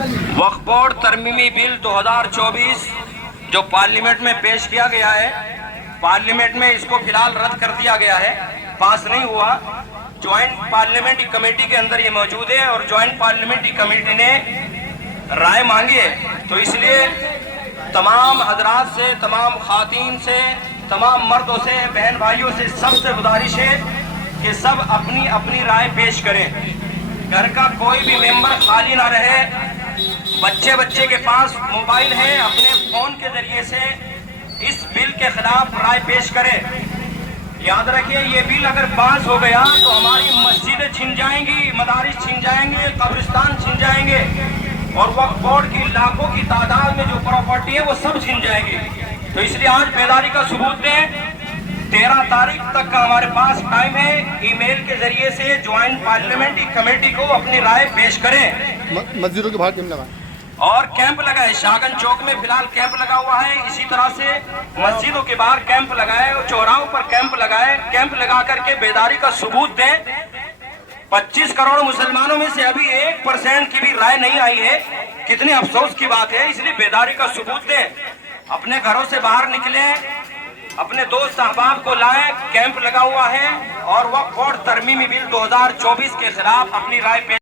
وقف بورڈ ترمیمی بل 2024 جو پارلیمنٹ میں پیش کیا گیا ہے، پارلیمنٹ میں اس کو فی الحال رد کر دیا گیا ہے، پاس نہیں ہوا۔ جوائنٹ پارلیمنٹری کمیٹی کے اندر یہ موجود ہے اور جوائنٹ پارلیمنٹری کمیٹی نے رائے مانگی ہے، تو اس لیے تمام حضرات سے، تمام خواتین سے، تمام مردوں سے، بہن بھائیوں سے سب سے گزارش ہے کہ سب اپنی اپنی رائے پیش کریں۔ گھر کا کوئی بھی ممبر خالی نہ رہے۔ بچے کے پاس موبائل ہے، اپنے فون کے ذریعے سے اس بل کے خلاف رائے پیش کریں۔ یاد رکھیے، یہ بل اگر پاس ہو گیا تو ہماری مسجدیں چھن جائیں گی، مدارس چھن جائیں گے، قبرستان چھن جائیں گے، اور وقف بورڈ کی لاکھوں کی تعداد میں جو پراپرٹی ہے وہ سب چھن جائے گی۔ تو اس لیے آج بیداری کا ثبوت دیں۔ 13 تاریخ تک کا ہمارے پاس ٹائم ہے، ای میل کے ذریعے سے جوائنٹ پارلیمنٹری کمیٹی کو اپنی رائے پیش کریں۔ مسجدوں کے باہر کیوں لگا اور کیمپ لگائے، شاہگنج چوک میں فی الحال کیمپ لگا ہوا ہے، اسی طرح سے مسجدوں کے باہر کیمپ لگائے، چوراہوں پر کیمپ لگائے، کیمپ لگا کر کے بیداری کا ثبوت دیں۔ 25 کروڑ مسلمانوں میں سے ابھی 1% کی بھی رائے نہیں آئی ہے، کتنے افسوس کی بات ہے۔ اس لیے بیداری کا ثبوت دیں، اپنے گھروں سے باہر نکلیں، اپنے دوست احباب کو لائیں، کیمپ لگا ہوا ہے، اور وقف بورڈ ترمیمی بل 2024 کے خلاف اپنی رائے پیش